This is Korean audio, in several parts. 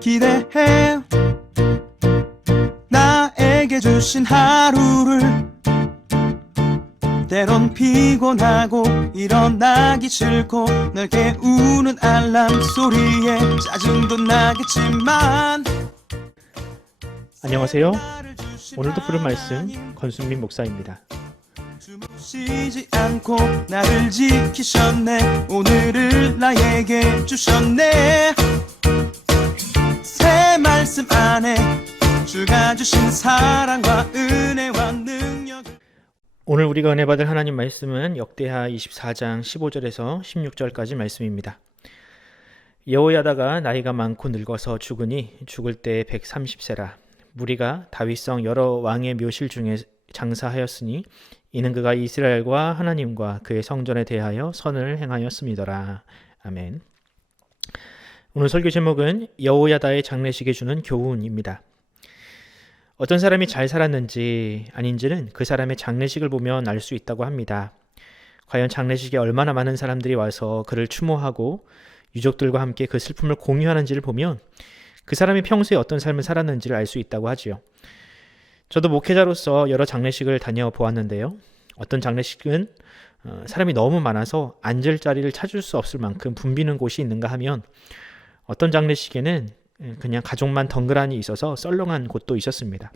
기대해 나에게 주신 하루를 때론 피곤하고 일어나기 싫고 널 깨우는 알람 소리에 짜증도 나겠지만 안녕하세요. 오늘도 부른 말씀 권순민 목사입니다. 쉬지 않고 나를 지키셨네. 오늘을 나에게 주셨네. 새 말씀 안에 주가 주신 사랑과 은혜와 능력. 오늘 우리가 은혜 받을 하나님 말씀은 역대하 24장 15절에서 16절까지 말씀입니다. 여호야다가 나이가 많고 늙어서 죽으니 죽을 때 130세라. 무리가 다윗성 여러 왕의 묘실 중에 장사하였으니 이는 그가 이스라엘과 하나님과 그의 성전에 대하여 선을 행하였음이더라. 아멘. 오늘 설교 제목은 여호야다의 장례식에 주는 교훈입니다. 어떤 사람이 잘 살았는지 아닌지는 그 사람의 장례식을 보면 알 수 있다고 합니다. 과연 장례식에 얼마나 많은 사람들이 와서 그를 추모하고 유족들과 함께 그 슬픔을 공유하는지를 보면 그 사람이 평소에 어떤 삶을 살았는지를 알 수 있다고 하지요. 저도 목회자로서 여러 장례식을 다녀보았는데요. 어떤 장례식은 사람이 너무 많아서 앉을 자리를 찾을 수 없을 만큼 붐비는 곳이 있는가 하면 어떤 장례식에는 그냥 가족만 덩그러니 있어서 썰렁한 곳도 있었습니다.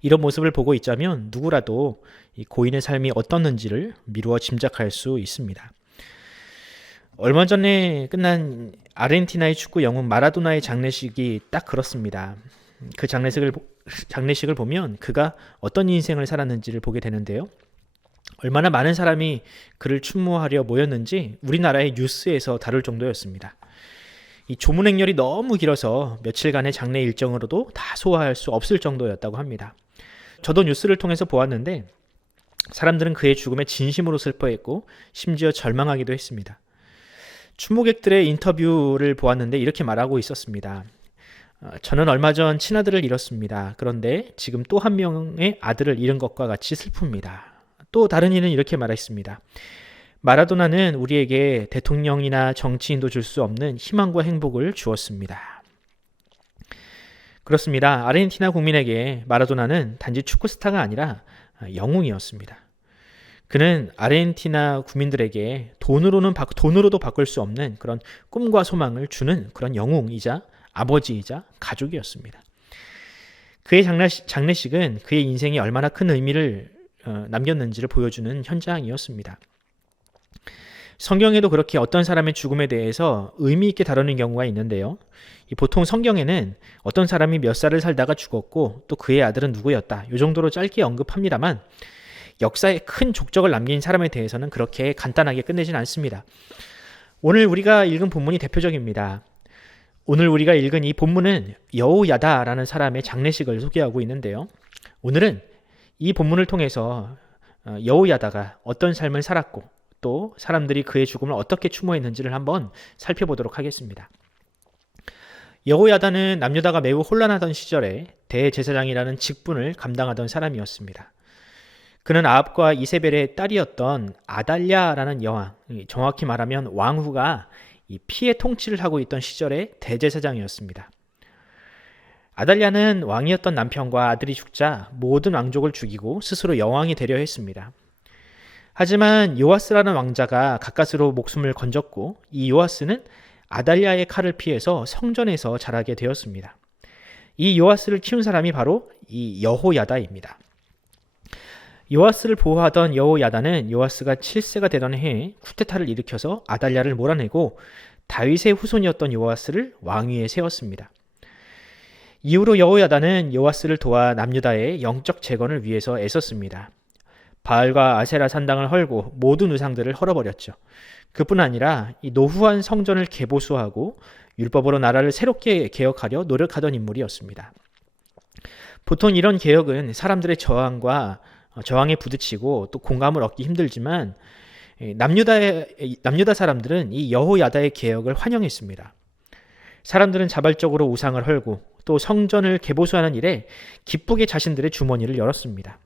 이런 모습을 보고 있자면 누구라도 이 고인의 삶이 어떻는지를 미루어 짐작할 수 있습니다. 얼마 전에 끝난 아르헨티나의 축구 영웅 마라도나의 장례식이 딱 그렇습니다. 그 장례식을 보면 그가 어떤 인생을 살았는지를 보게 되는데요. 얼마나 많은 사람이 그를 추모하려 모였는지 우리나라의 뉴스에서 다룰 정도였습니다. 이 조문 행렬이 너무 길어서 며칠간의 장례 일정으로도 다 소화할 수 없을 정도였다고 합니다. 저도 뉴스를 통해서 보았는데 사람들은 그의 죽음에 진심으로 슬퍼했고 심지어 절망하기도 했습니다. 추모객들의 인터뷰를 보았는데 이렇게 말하고 있었습니다. 저는 얼마 전 친아들을 잃었습니다. 그런데 지금 또 한 명의 아들을 잃은 것과 같이 슬픕니다. 또 다른 이는 이렇게 말했습니다. 마라도나는 우리에게 대통령이나 정치인도 줄 수 없는 희망과 행복을 주었습니다. 그렇습니다. 아르헨티나 국민에게 마라도나는 단지 축구 스타가 아니라 영웅이었습니다. 그는 아르헨티나 국민들에게 돈으로도 바꿀 수 없는 그런 꿈과 소망을 주는 그런 영웅이자 아버지이자 가족이었습니다. 그의 장례식은 그의 인생이 얼마나 큰 의미를 남겼는지를 보여주는 현장이었습니다. 성경에도 그렇게 어떤 사람의 죽음에 대해서 의미 있게 다루는 경우가 있는데요. 보통 성경에는 어떤 사람이 몇 살을 살다가 죽었고 또 그의 아들은 누구였다. 이 정도로 짧게 언급합니다만 역사에 큰 족적을 남긴 사람에 대해서는 그렇게 간단하게 끝내진 않습니다. 오늘 우리가 읽은 본문이 대표적입니다. 오늘 우리가 읽은 이 본문은 여호야다라는 사람의 장례식을 소개하고 있는데요. 오늘은 이 본문을 통해서 여호야다가 어떤 삶을 살았고 또 사람들이 그의 죽음을 어떻게 추모했는지를 한번 살펴보도록 하겠습니다. 여호야다는 남유다가 매우 혼란하던 시절에 대제사장이라는 직분을 감당하던 사람이었습니다. 그는 아합과 이세벨의 딸이었던 아달랴라는 여왕, 정확히 말하면 왕후가 이 피해 통치를 하고 있던 시절의 대제사장이었습니다. 아달랴는 왕이었던 남편과 아들이 죽자 모든 왕족을 죽이고 스스로 여왕이 되려 했습니다. 하지만 요아스라는 왕자가 가까스로 목숨을 건졌고 이 요아스는 아달랴의 칼을 피해서 성전에서 자라게 되었습니다. 이 요아스를 키운 사람이 바로 이 여호야다입니다. 요아스를 보호하던 여호야다는 요아스가 7세가 되던 해에 쿠데타를 일으켜서 아달랴를 몰아내고 다윗의 후손이었던 요아스를 왕위에 세웠습니다. 이후로 여호야다는 요아스를 도와 남유다의 영적 재건을 위해서 애썼습니다. 바알과 아세라 산당을 헐고 모든 우상들을 헐어버렸죠. 그뿐 아니라 이 노후한 성전을 개보수하고 율법으로 나라를 새롭게 개혁하려 노력하던 인물이었습니다. 보통 이런 개혁은 사람들의 저항에 부딪히고 또 공감을 얻기 힘들지만 남유다 사람들은 이 여호야다의 개혁을 환영했습니다. 사람들은 자발적으로 우상을 헐고 또 성전을 개보수하는 일에 기쁘게 자신들의 주머니를 열었습니다.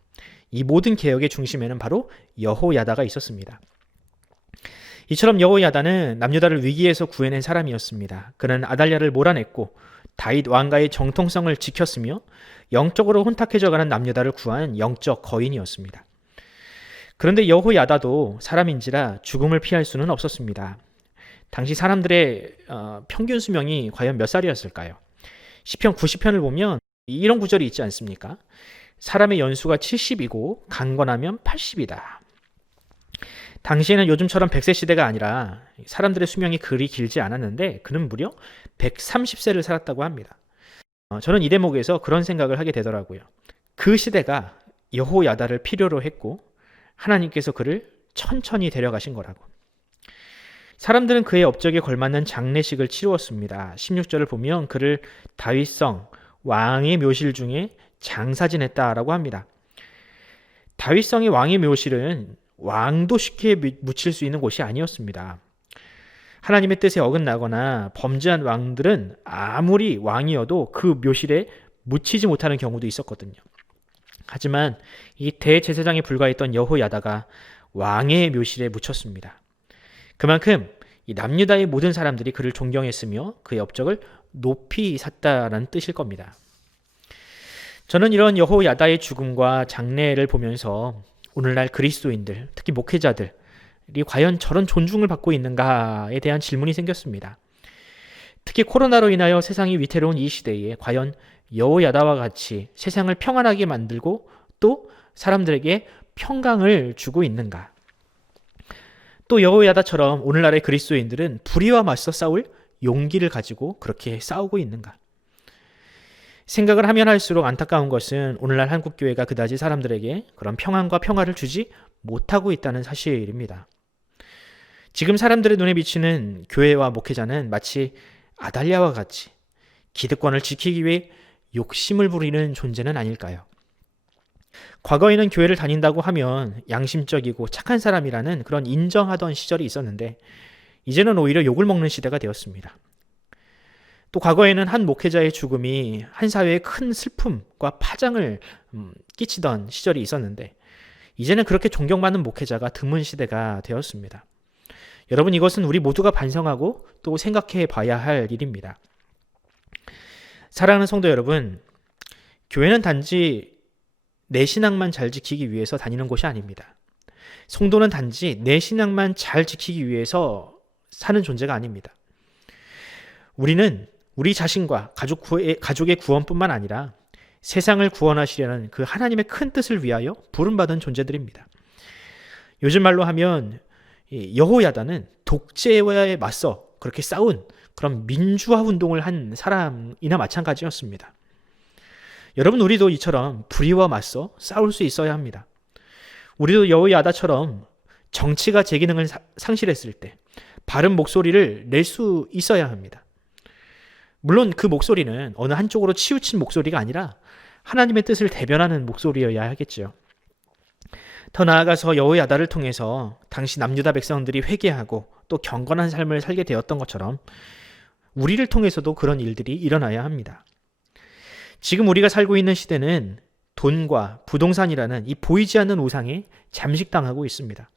이 모든 개혁의 중심에는 바로 여호야다가 있었습니다. 이처럼 여호야다는 남유다를 위기에서 구해낸 사람이었습니다. 그는 아달랴를 몰아냈고 다윗 왕가의 정통성을 지켰으며 영적으로 혼탁해져가는 남유다를 구한 영적 거인이었습니다. 그런데 여호야다도 사람인지라 죽음을 피할 수는 없었습니다. 당시 사람들의 평균 수명이 과연 몇 살이었을까요? 시편 90편을 보면 이런 구절이 있지 않습니까? 사람의 연수가 70이고 강건하면 80이다. 당시에는 요즘처럼 100세 시대가 아니라 사람들의 수명이 그리 길지 않았는데 그는 무려 130세를 살았다고 합니다. 저는 이 대목에서 그런 생각을 하게 되더라고요. 그 시대가 여호야다를 필요로 했고 하나님께서 그를 천천히 데려가신 거라고. 사람들은 그의 업적에 걸맞는 장례식을 치루었습니다. 16절을 보면 그를 다윗성 왕의 묘실 중에 장사 지냈다라고 합니다. 다윗성의 왕의 묘실은 왕도 쉽게 묻힐 수 있는 곳이 아니었습니다. 하나님의 뜻에 어긋나거나 범죄한 왕들은 아무리 왕이어도 그 묘실에 묻히지 못하는 경우도 있었거든요. 하지만 이 대제사장에 불과했던 여호야다가 왕의 묘실에 묻혔습니다. 그만큼 이 남유다의 모든 사람들이 그를 존경했으며 그의 업적을 높이 샀다라는 뜻일 겁니다. 저는 이런 여호야다의 죽음과 장례를 보면서 오늘날 그리스도인들, 특히 목회자들이 과연 저런 존중을 받고 있는가에 대한 질문이 생겼습니다. 특히 코로나로 인하여 세상이 위태로운 이 시대에 과연 여호야다와 같이 세상을 평안하게 만들고 또 사람들에게 평강을 주고 있는가? 또 여호야다처럼 오늘날의 그리스도인들은 불의와 맞서 싸울 용기를 가지고 그렇게 싸우고 있는가? 생각을 하면 할수록 안타까운 것은 오늘날 한국교회가 그다지 사람들에게 그런 평안과 평화를 주지 못하고 있다는 사실입니다. 지금 사람들의 눈에 비치는 교회와 목회자는 마치 아달랴와 같이 기득권을 지키기 위해 욕심을 부리는 존재는 아닐까요? 과거에는 교회를 다닌다고 하면 양심적이고 착한 사람이라는 그런 인정하던 시절이 있었는데 이제는 오히려 욕을 먹는 시대가 되었습니다. 또 과거에는 한 목회자의 죽음이 한 사회에 큰 슬픔과 파장을 끼치던 시절이 있었는데 이제는 그렇게 존경받는 목회자가 드문 시대가 되었습니다. 여러분, 이것은 우리 모두가 반성하고 또 생각해 봐야 할 일입니다. 사랑하는 성도 여러분, 교회는 단지 내 신앙만 잘 지키기 위해서 다니는 곳이 아닙니다. 성도는 단지 내 신앙만 잘 지키기 위해서 사는 존재가 아닙니다. 우리는 우리 자신과 가족의 구원뿐만 아니라 세상을 구원하시려는 그 하나님의 큰 뜻을 위하여 부름받은 존재들입니다. 요즘 말로 하면 여호야다는 독재에 맞서 그렇게 싸운 그런 민주화 운동을 한 사람이나 마찬가지였습니다. 여러분, 우리도 이처럼 불의와 맞서 싸울 수 있어야 합니다. 우리도 여호야다처럼 정치가 제 기능을 상실했을 때 바른 목소리를 낼 수 있어야 합니다. 물론 그 목소리는 어느 한쪽으로 치우친 목소리가 아니라 하나님의 뜻을 대변하는 목소리여야 하겠죠. 더 나아가서 여호야다를 통해서 당시 남유다 백성들이 회개하고 또 경건한 삶을 살게 되었던 것처럼 우리를 통해서도 그런 일들이 일어나야 합니다. 지금 우리가 살고 있는 시대는 돈과 부동산이라는 이 보이지 않는 우상에 잠식당하고 있습니다.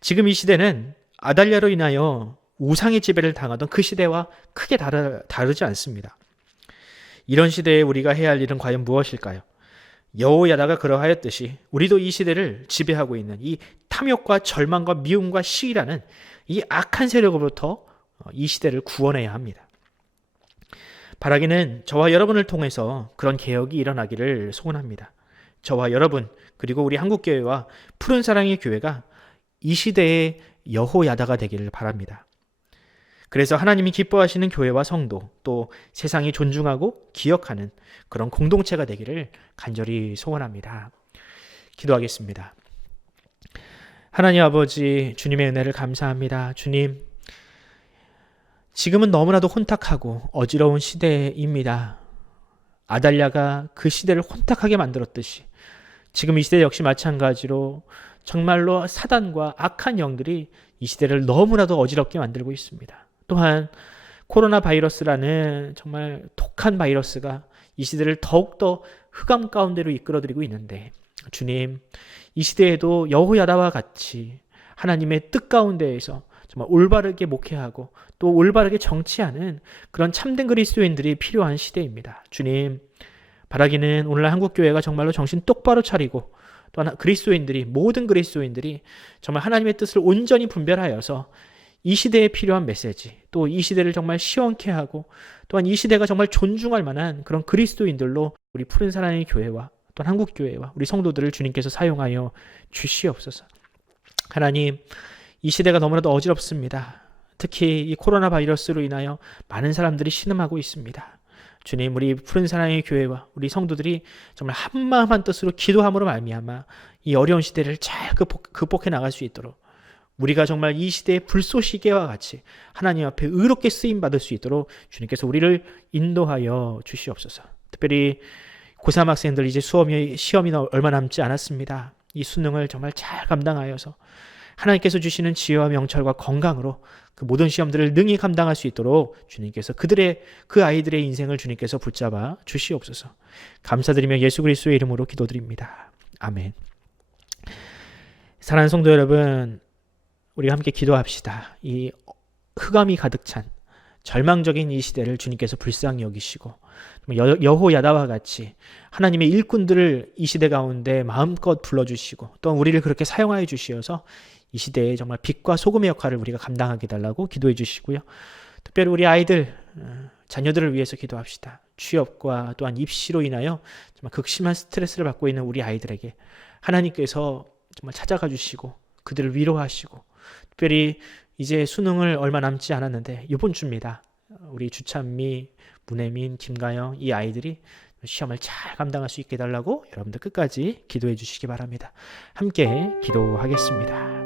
지금 이 시대는 아달랴로 인하여 우상의 지배를 당하던 그 시대와 크게 다르지 않습니다. 이런 시대에 우리가 해야 할 일은 과연 무엇일까요? 여호야다가 그러하였듯이 우리도 이 시대를 지배하고 있는 이 탐욕과 절망과 미움과 시기라는 이 악한 세력으로부터 이 시대를 구원해야 합니다. 바라기는 저와 여러분을 통해서 그런 개혁이 일어나기를 소원합니다. 저와 여러분 그리고 우리 한국교회와 푸른 사랑의 교회가 이 시대의 여호야다가 되기를 바랍니다. 그래서 하나님이 기뻐하시는 교회와 성도 또 세상이 존중하고 기억하는 그런 공동체가 되기를 간절히 소원합니다. 기도하겠습니다. 하나님 아버지, 주님의 은혜를 감사합니다. 주님, 지금은 너무나도 혼탁하고 어지러운 시대입니다. 아달랴가 그 시대를 혼탁하게 만들었듯이 지금 이 시대 역시 마찬가지로 정말로 사단과 악한 영들이 이 시대를 너무나도 어지럽게 만들고 있습니다. 또한 코로나 바이러스라는 정말 독한 바이러스가 이 시대를 더욱더 흑암 가운데로 이끌어들이고 있는데 주님, 이 시대에도 여호야다와 같이 하나님의 뜻 가운데에서 정말 올바르게 목회하고 또 올바르게 정치하는 그런 참된 그리스도인들이 필요한 시대입니다. 주님, 바라기는 오늘날 한국교회가 정말로 정신 똑바로 차리고 또한 그리스도인들이, 모든 그리스도인들이 정말 하나님의 뜻을 온전히 분별하여서 이 시대에 필요한 메시지, 또 이 시대를 정말 시원케 하고 또한 이 시대가 정말 존중할 만한 그런 그리스도인들로 우리 푸른 사랑의 교회와 또한 한국교회와 우리 성도들을 주님께서 사용하여 주시옵소서. 하나님, 이 시대가 너무나도 어지럽습니다. 특히 이 코로나 바이러스로 인하여 많은 사람들이 신음하고 있습니다. 주님, 우리 푸른 사랑의 교회와 우리 성도들이 정말 한마음 한뜻으로 기도함으로 말미암아 이 어려운 시대를 잘 극복해 나갈 수 있도록, 우리가 정말 이 시대의 불쏘시개와 같이 하나님 앞에 의롭게 쓰임받을 수 있도록 주님께서 우리를 인도하여 주시옵소서. 특별히 고3 학생들 이제 시험이 얼마 남지 않았습니다. 이 수능을 정말 잘 감당하여서 하나님께서 주시는 지혜와 명철과 건강으로 그 모든 시험들을 능히 감당할 수 있도록 주님께서 그 아이들의 인생을 주님께서 붙잡아 주시옵소서. 감사드리며 예수 그리스도의 이름으로 기도드립니다. 아멘. 사랑하는 성도 여러분, 우리가 함께 기도합시다. 이 흑암이 가득 찬 절망적인 이 시대를 주님께서 불쌍히 여기시고 여호야다와 같이 하나님의 일꾼들을 이 시대 가운데 마음껏 불러주시고 또 우리를 그렇게 사용하여 주시어서 이 시대에 정말 빛과 소금의 역할을 우리가 감당하게 달라고 기도해 주시고요. 특별히 우리 아이들, 자녀들을 위해서 기도합시다. 취업과 또한 입시로 인하여 정말 극심한 스트레스를 받고 있는 우리 아이들에게 하나님께서 정말 찾아가 주시고 그들을 위로하시고, 특별히 이제 수능을 얼마 남지 않았는데 이번 주입니다. 우리 주찬미, 문혜민, 김가영 이 아이들이 시험을 잘 감당할 수 있게 해달라고 여러분들 끝까지 기도해 주시기 바랍니다. 함께 기도하겠습니다.